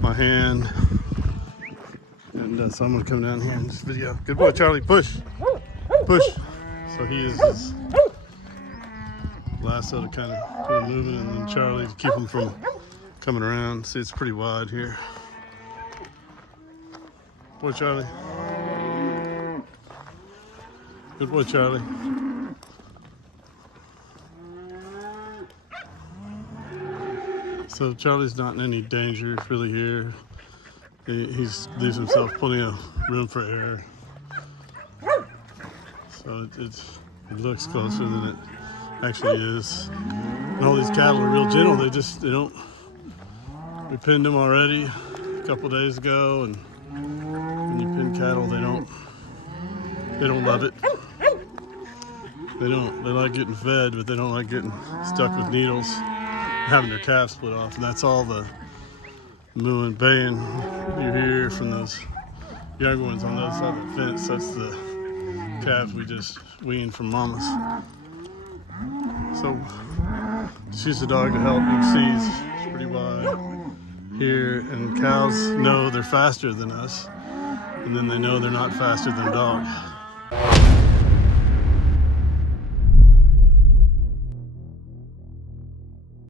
my hand. And so I'm gonna come down here in this video. Good boy, Charlie, push. Push. So he is his lasso to kind of get him moving, and then Charlie to keep him from coming around. See, it's pretty wide here. Boy, Charlie. Good boy, Charlie. So Charlie's not in any danger really here. He leaves himself plenty of room for error. So it looks closer than it actually is. And all these cattle are real gentle. They don't. We pinned them already a couple days ago, and when you pin cattle, they don't love it. They don't. They like getting fed, but they don't like getting stuck with needles, having their calves split off. And that's all the mooing, baying you hear from those young ones on the other side of the fence. That's the calves we just weaned from mamas. So just use the dog to help. You can see it's pretty wide here, and cows know they're faster than us, and then they know they're not faster than a dog.